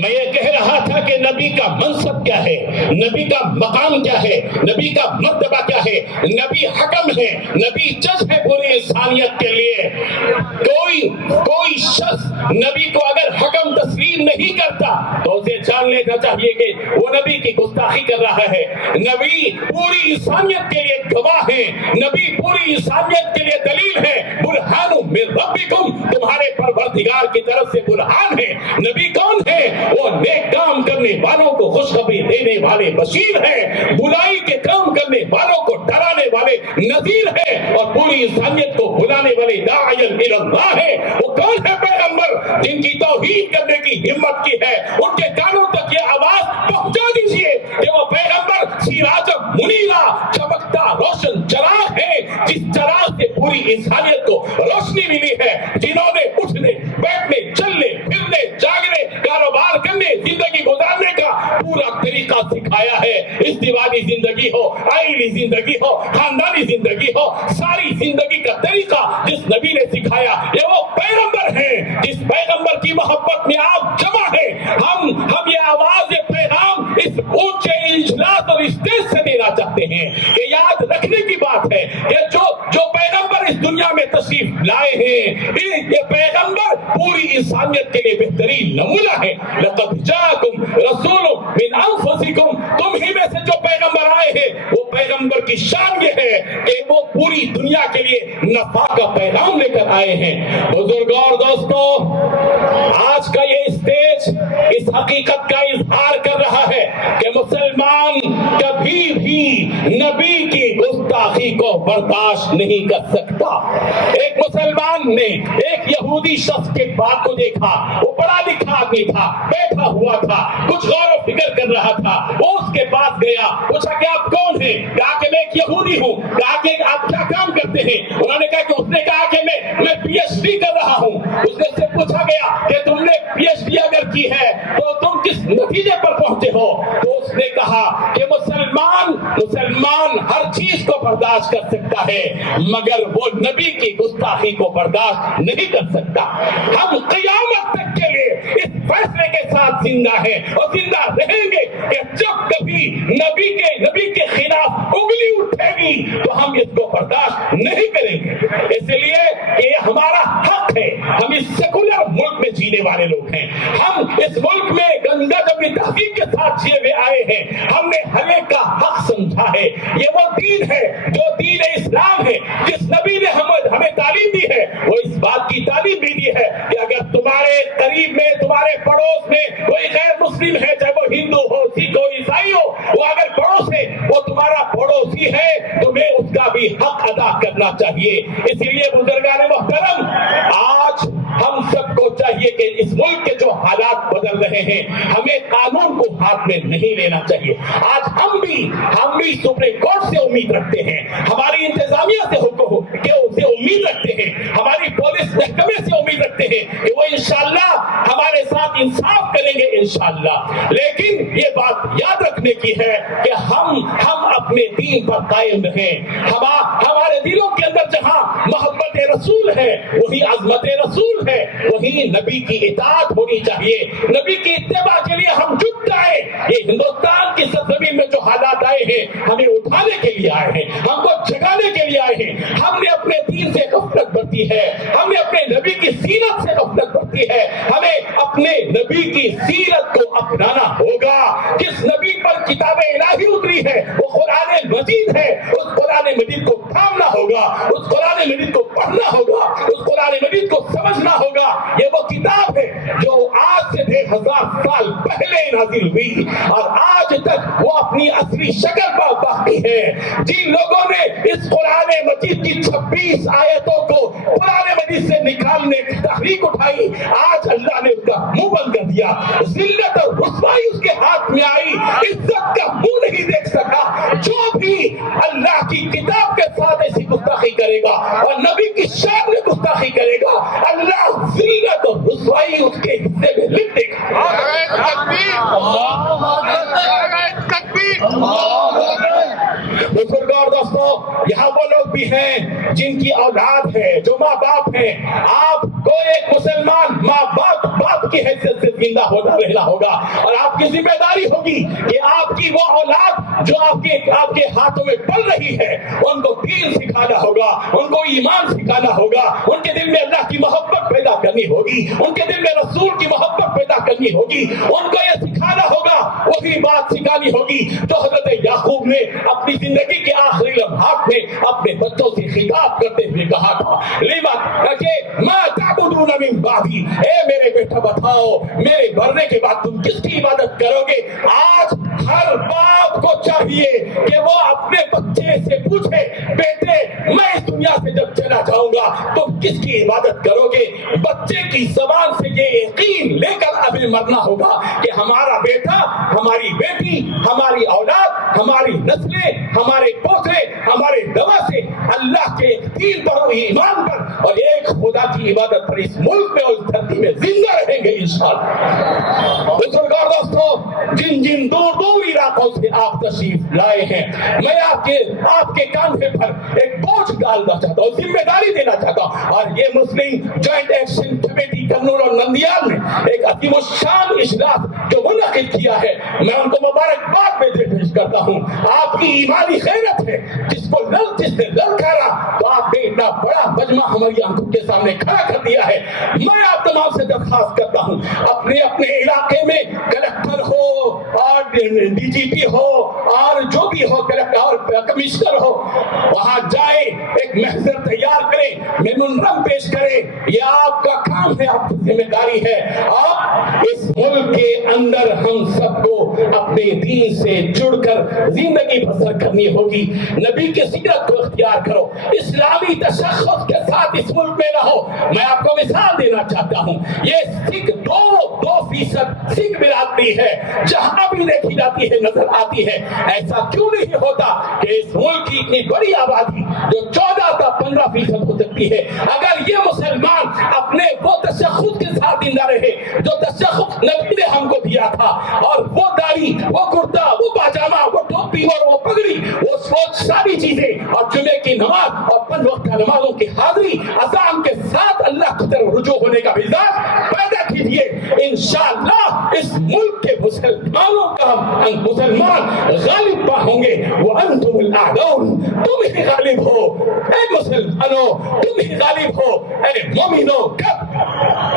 میں یہ کہہ رہا تھا کہ نبی کا منصب کیا ہے، نبی کا مقام کیا ہے، نبی کا مرتبہ کیا ہے. نبی حکم ہے، نبی جج ہے پوری انسانیت کے لیے. کوئی شخص نبی کو اگر حکم تسلیم نہیں کرتا تو اسے جان لینا چاہیے کہ وہ نبی کی گستاخی کر رہا ہے. نبی پوری انسانیت کے لیے گواہ ہے، نبی پوری انسانیت کے لیے دلیل ہے. برہان من ربکم، تمہارے پروردگار کی طرف سے برہان ہے. نبی کون ہے؟ وہ نیک کام کرنے والوں کو خوشخبری دینے والے بشیر ہے، برائی کے کام کرنے والوں کو ڈرانے والے نذیر ہے، اور پوری انسانیت کو بلانے والے داعی الی اللہ ہے. وہ کون ہے پیغمبر جن کی توحید کرنے کی ہمت کی ہے؟ ان کے کانوں تک یہ آواز پہنچا دیجئے کہ وہ پیغمبر سراج منیرا، چمکتا روشن چراغ ہے، جس چراغ سے پوری انسانیت کو روشنی ملی ہے. جنہوں نے اٹھنے بیٹھنے چلنے پھرنے جاگنے کاروبار کرنے زندگی گزارنے کا پورا طریقہ سکھایا ہے. ازدواجی زندگی ہو، عائلی زندگی ہو، خاندانی زندگی ہو، ساری زندگی کا طریقہ جس نبی نے سکھایا، یہ وہ پیغمبر ہیں جس پیغمبر کی محبت میں آپ جمع ہیں. ہم یہ آواز یہ پیغام اس اونچے اجلاس اور اسٹیج سے دینا چاہتے ہیں کہ یاد رکھنے کی بات ہے کہ جو پیغمبر اس دنیا میں تشریف لائے ہیں، یہ پیغمبر پوری انسانیت کے لیے بہترین نمونہ ہے. لقد جاءکم رسول من انفسکم، تم ہی میں سے جو پیغمبر آئے ہیں وہ پیغمبر کی شان یہ ہے کہ وہ پوری دنیا کے لیے نفع کا پیغام لے کر آئے ہیں. بزرگوں اور دوستوں، آج کا یہ اسٹیج اس حقیقت کا اظہار کر رہا ہے کہ مسلمان کبھی بھی نبی کی گستاخی کو برداشت نہیں کر سکتا. ایک مسلمان نے ایک یہودی شخص کے بات کو دیکھا، وہ پڑھا لکھا آدمی تھا، بیٹھا ہوا تھا، کچھ غور و فکر کر رہا تھا. وہ اس کے پاس گیا، پوچھا کہ آپ کون ہیں؟ کہا کہ میں ایک یہودی ہوں. کہا کہ آپ کیا کام کرتے ہیں؟ انہوں نے کہا کہ اس نے کہا کہ میں پی ایچ ڈی کر رہا ہوں. اس نے سے پوچھا گیا کہ تم نے پی ایچ ڈی اگر کی ہے تو تم کس نتیجے پر پہنچے ہو؟ تو اس نے کہا کہ مسلمان ہر چیز کو برداشت کر سکتا ہے مگر وہ نبی کی گستاخی کو برداشت نہیں کر سکتا. ہم قیامت تک کے لیے اس فیصلے کے ساتھ زندہ ہیں اور زندہ رہیں گے کہ جب کبھی نبی کے خلاف انگلی اٹھے گی تو ہم اس کو برداشت نہیں کریں گے. اس لیے کہ یہ ہمارا حق ہے. ہم اس سیکولر ملک میں جینے والے لوگ ہیں. ہم اس ملک میں گنگا جمنی تحقیق کے ساتھ جیے ہوئے آئے ہیں. ہم نے ہر ایک کا حق سمجھا ہے. یہ وہ دین ہے جو دین اسلام ہے. جس نبی نے ہمیں تعلیم دی ہے وہ اس بات کی تعلیم بھی دی ہے کہ اگر تمہارے قریب میں تمہارے پڑوس میں کوئی غیر مسلم ہے، چاہے وہ ہندو ہو، سکھ ہو، عیسائی ہو، وہ اگر پڑوس ہے وہ تمہارا پڑوسی ہے، تمہیں اس کا بھی حق ادا کرنا چاہیے. اس لیے بزرگان محترم، آج ہم سب کو چاہیے کہ اس ملک کے جو حالات بدل رہے ہیں ہمیں قانون کو ہاتھ میں نہیں لینا چاہیے. آج ہم بھی سپریم کورٹ سے امید رکھتے ہیں، ہماری انتظامیہ سے امید رکھتے ہیں، ہماری پولیس محکمے سے امید رکھتے ہیں کہ وہ انشاءاللہ ہمارے ساتھ انصاف کریں گے انشاءاللہ. لیکن یہ بات یاد رکھنے کی ہے کہ ہم اپنے دین پر قائم رہیں. ہمارے دلوں کے اندر جہاں محبت رسول ہے وہی عظمت رسول ہے، وہی نبی کی اطاعت ہونی چاہیے. نبی کی اتباع کے لیے ہم جٹ جائیں. یہ ہندوستان کی سرزمین میں جو حالات آئے ہیں ہمیں اٹھانے کے لیے آئے ہیں، ہم کو جگانے کے لیے آئے ہیں. ہم نے اپنے دین سے غفلت برتی ہے، ہم نے اپنے نبی کی سیرت سے غفلت برتی ہے. ہمیں اپنے نبی کی سیرت کو اپنانا ہوگا. جس نبی پر کتاب الہی اتری ہے وہ قرآن مجید ہے. اس قرآن مجید کو تھامنا ہوگا، اس قرآن مجید کو پڑھنا ہوگا، اس قرآن مجید کو سمجھنا ہوگا. یہ وہ کتاب ہے جو آج سے 1500 سال پہلے نازل ہوئی اور آج تک وہ اپنی اصلی شکل پر باقی ہے. جن لوگوں نے اس قرآن مجید کی 26 آیتوں کو قرآن مجید سے نکالنے کی تحریک اٹھائی، آج اللہ نے اس کا منہ بند کر دیا. ذلت اور رسوائی اس کے ہاتھ میں آئی، عزت کا منہ نہیں دیکھ سکا. جو بھی اللہ کی کتاب کے ساتھ ایسی گستاخی کرے گا اور نبی کی شان میں گستاخی کرے گا، اللہ ذلت اور رسوائی اس کے حصے میں لکھ دے گا. بزرگوں اور دوستوں، یہاں وہ لوگ بھی ہیں جن کی اولاد ہے، جو ماں باپ ہیں. آپ کو ایک مسلمان ماں باپ آپ کی حیثیت سے زندہ ہونا رہنا ہوگا، اور آپ کی ذمہ داری ہوگی کہ آپ کی وہ اولاد جو آپ کے ہاتھوں میں پل رہی ہے ان کو دین سکھانا ہوگا، ان کو ایمان سکھانا ہوگا، ان کے دل میں اللہ کی محبت پیدا کرنی ہوگی، ان کے دل میں رسول کی محبت پیدا کرنی ہوگی، ان کو یہ سکھانا ہوگا، وہی بات سکھانی ہوگی جو حضرت یعقوب نے اپنی زندگی کے آخری لمحات میں اپنے بچوں سے خطاب کرتے ہوئے کہا تھا، لیما کہ ما تعبدون من بعدی، اے میرے بیٹا بتاؤ میرے مرنے کے بعد تم کس کی عبادت کرو گے؟ آج ہر باپ کو چاہیے کہ وہ اپنے بچے سے پوچھے، بیٹے میں اس دنیا سے جب چلا جاؤں گا تم کس کی عبادت کرو گے؟ بچے کی زبان سے یہ یقین لے کر ابھی مرنا ہوگا کہ ہمارا بیٹا، ہماری بیٹی، ہماری اولاد، ہماری نسلیں، ہمارے پوتے، ہمارے دوا سے اللہ کے دین پر، ایمان پر اور ایک خدا کی عبادت پر اس ملک میں اور اس دھرتی میں زندہ رہیں گے انشاءاللہ۔ بزرگوں اور دوستوں، جن دور دور علاقوں سے آپ تشریف لائے ہیں، میں آپ کے کاندھے پر ایک بوجھ ڈالنا چاہتا ہوں، ذمہ داری دینا چاہتا ہوں، اور یہ مسلم جوائنٹ ایکشن کمیٹی کرنول اور نندیال نے ایک عظیم الشان اجلاس جو منعقد کیا ہے، میں ان کو مبارکباد میں پیش کرتا ہوں۔ آپ کی ایمانی خیرت ہے، جس نے للکارا تو آپ نے اتنا بڑا مجمع ہماری آنکھوں کے سامنے کھڑا کر دیا ہے۔ میں آپ تمام سے درخواست کرتا ہوں، اپنے علاقے میں کلکٹر ہو اور ڈی جی پی ہو اور جو بھی ہو، کلکٹر اور کمشنر ہو، وہاں جائیں، ایک محضر تیار کریں، میمورنڈم پیش کریں، یہ آپ کا کام ہے، آپ کی ذمہ داری ہے۔ اور اس ملک کے اندر ہم سب کو اپنے دین سے جڑ کر زندگی بسر کرنی ہوگی، نبی کی سیرت کو اختیار کرو، اسلامی تشخص کے ساتھ اس ملک میں رہو۔ میں آپ کو مثال دینا چاہتا ہوں، یہ سکھ 2% سکھ برادری ہے، جہاں بھی دیکھی جاتی ہے نظر آتی ہے۔ ایسا کیوں نہیں ہوتا کہ اس ملک کی اتنی بڑی آبادی جو 14 تا 15% ہو سکتی ہے، اگر یہ مسلمان اپنے وہ تشخص کے ساتھ زندہ رہے جو تشخص نبی نے ہم کو دیا تھا، اور وہ داڑھی، وہ کرتا، وہ پاجامہ، وہ ٹوپی اور وہ پگڑی، وہ سوچ، ساری چیزیں، اور جمعے کی نماز اور 5 وقت نمازوں کی حاضری اذان کے ساتھ اللہ کی طرف رجوع ہونے کا مزاج پیدا کیجیے، انشاءاللہ اس ملک کے مسلمان غالب ہوں گے۔ وَأَنْتُمُ الْأَعْلَوْنَ، تم ہی غالب ہو اے مسلمانوں، تم ہی غالب ہو اے مومنوں، کب؟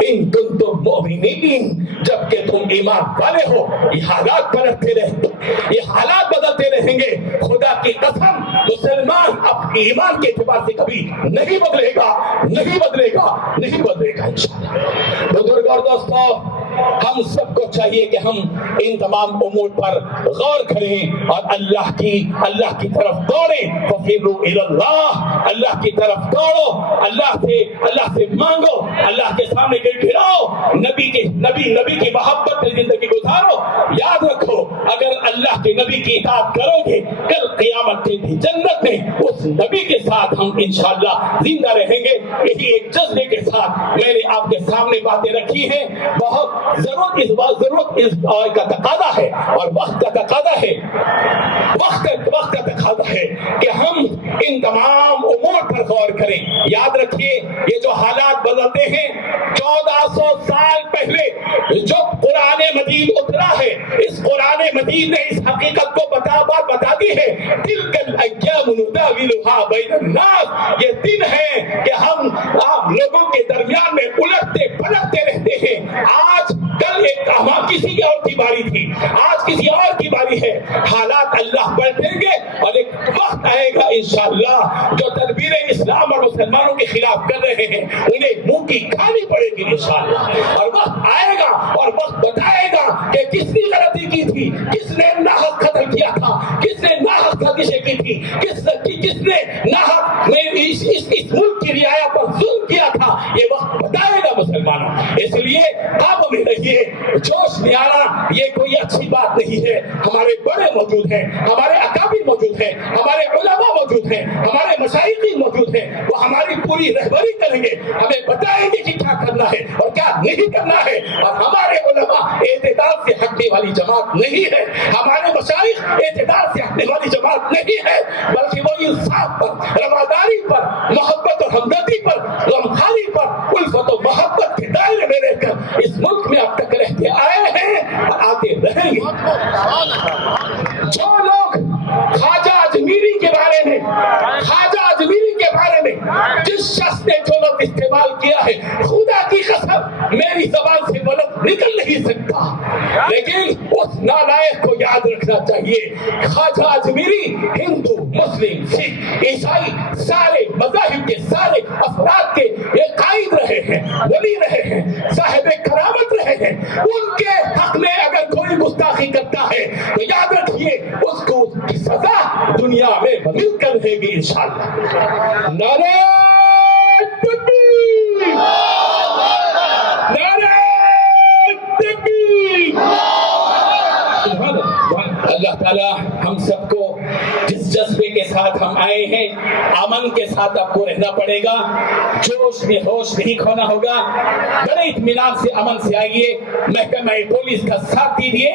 ان کنتم مؤمنین، جبکہ تم ایمان والے ہو۔ یہ حالات پلٹتے رہیں گے، یہ حالات بدلتے رہیں گے، خدا کی قسم مسلمان اپنے ایمان کے اعتبار سے کبھی نہیں بدلے گا، نہیں بدلے گا، نہیں بدلے گا انشاءاللہ۔ بزرگوں اور دوستوں، ہم سب کو چاہیے کہ ہم ان تمام امور پر غور کریں اور اللہ کی طرف دوڑیں۔ فَفِرُّوا إِلَى اللَّهِ، اللہ کی طرف دوڑو، اللہ سے مانگو، اللہ کے سامنے گر گراؤ، نبی کی محبت میں زندگی گزارو۔ یاد رکھو، اگر اللہ کے نبی کی اطاعت کرو گے، کل قیامت کے دن جنت میں اس نبی کے ساتھ ہم انشاءاللہ زندہ رہیں گے۔ یہی ایک جذبے کے ساتھ میں نے آپ کے سامنے باتیں رکھی ہیں۔ بہت ضرورت اس کا تقاضا ہے اور وقت کا تقاضا ہے، وقت کا تقاضا ہے کہ ہم ان تمام امور پر غور کریں۔ یاد رکھیے، یہ جو حالات بدلتے ہیں، 1400 سال پہلے جو قرآن مجید اترا ہے، اس قرآن مجید نے اس حقیقت کو بتا دی ہے، تلک الایام نداولها بین الناس، یہ دن ہے کہ ہم آپ لوگوں کے درمیان میں الٹتے پلٹتے رہتے ہیں۔ آج کل ایک کسی اور کی باری تھی، آج کسی اور کی باری ہے۔ حالات اللہ پلٹیں گے اور ایک وقت آئے گا انشاءاللہ جو تدبیر اسلام اور مسلمانوں کے خلاف کر رہے ہیں انہیں منہ کی کھانی پڑے گی انشاءاللہ، اور وقت آئے گا اور وقت بتائے گا کہ کس نے غلطی کی تھی، کس نے ناحق قتل کیا تھا، کس نے ناحق سازشیں کی تھی، کس نے ناحق اس ملک کی رعایا پر ظلم کیا تھا، یہ وقت بتائے گا مسلمانوں۔ اس لیے قابو میں رہیے، جوش میں آنا یہ کوئی اچھی بات نہیں ہے۔ ہمارے بڑے موجود ہیں، ہمارے اکابر موجود ہیں، ہمارے علماء موجود ہیں، ہمارے مشائخین موجود ہیں، وہ ہماری پوری رہبری کریں گے، ہمیں بتائیں گے کہ کیا کرنا ہے اور کیا نہیں کرنا ہے۔ اور ہمارے علماء اعتدال سے ہٹنے والی جماعت نہیں ہے، ہمارے مشائخ اعتدال سے ہٹنے والی جماعت نہیں ہے، بلکہ وہ انصاف پر، رواداری پر، محبت اور ہمدردی پر، غمخواری پر، الفت و محبت کے دائرے میں رہ کر اس ملک میں استعمال کیا ہے، خدا کی قسم میری زبان سے وہ لفظ نکل نہیں سکتا، لیکن اس نالائق کو یاد رکھنا چاہیے۔ خواجہ اجمیری ہندو، مسلم، سکھ، عیسائی سارے مذاہب کے سارے افراد کے ایک قائد رہے ہیں، ولی رہے ہیں، صاحب کرامت رہے ہیں۔ ان کے حق میں اگر کوئی گستاخی کرتا ہے تو یاد رکھیے اس کو اس کی سزا دنیا میں مل کر رہے گی انشاءاللہ۔ نعرہ تکبیر، نعرہ تکبیر۔ اللہ تعالیٰ ہم سب کو جس جذبے کے ساتھ ہم آئے ہیں، امن کے ساتھ آپ کو رہنا پڑے گا، جوش میں ہوش نہیں کھونا ہوگا، بڑے اطمینان سے امن سے آئیے، محکمہ پولیس کا ساتھ دیجیے،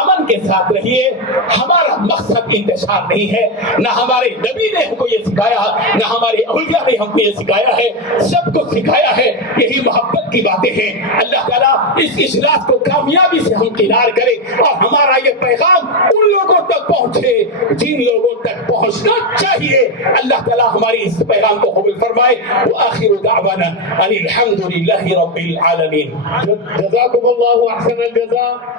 امن کے ساتھ رہیے۔ ہمارا مقصد انتشار نہیں ہے، نہ ہمارے نبی نے ہم کو یہ سکھایا، نہ ہمارے اولیاء نے ہم کو یہ سکھایا ہے، سب کو سکھایا ہے یہی محبت کی باتیں ہیں۔ اللہ تعالیٰ اس اجلاس کو کامیابی سے ہم کنار کرے اور ہمارا یہ پیغام ان لوگوں تک پہنچے جن لوگوں تک پہنچنا چاہیے۔ اللہ تعالیٰ ہماری اس پیغام کو قبول فرمائے۔ وآخر دعوانا ان الحمد للہ رب العالمین۔ جزاکم اللہ احسن الجزاء۔